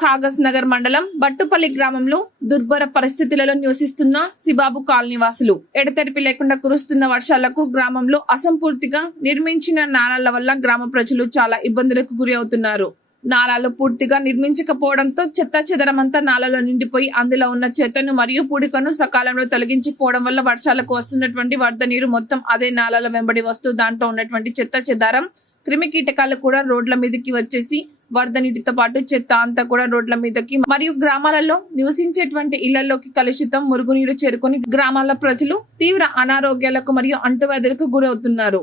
కాగజ్ నగర్ మండలం బట్టుపల్లి గ్రామంలో దుర్భర పరిస్థితులలో నివసిస్తున్న సిబాబు కాలనీవాసులు. ఎడతెరిపి లేకుండా కురుస్తున్న వర్షాలకు గ్రామంలో అసంపూర్తిగా నిర్మించిన నాళాల వల్ల గ్రామ ప్రజలు చాలా ఇబ్బందులకు గురి అవుతున్నారు. నాలాలు పూర్తిగా నిర్మించకపోవడంతో చెత్త చెదరమంతా నాలలో నిండిపోయి అందులో ఉన్న చెత్తను మరియు పూడికను సకాలంలో తొలగించకపోవడం వల్ల వర్షాలకు వస్తున్నటువంటి వరద నీరు మొత్తం అదే నాలాల వెంబడి వస్తూ దాంట్లో ఉన్నటువంటి చెత్త చెదారం క్రిమి కీటకాలు కూడా రోడ్ల మీదకి వచ్చేసి వరద నీటితో పాటు చెత్త అంతా కూడా రోడ్ల మీదకి మరియు గ్రామాలలో నివసించేటువంటి ఇళ్ళలోకి కలుషితం మురుగునీరు చేరుకొని గ్రామాల ప్రజలు తీవ్ర అనారోగ్యాలకు మరియు అంటువ్యాధులకు గురవుతున్నారు.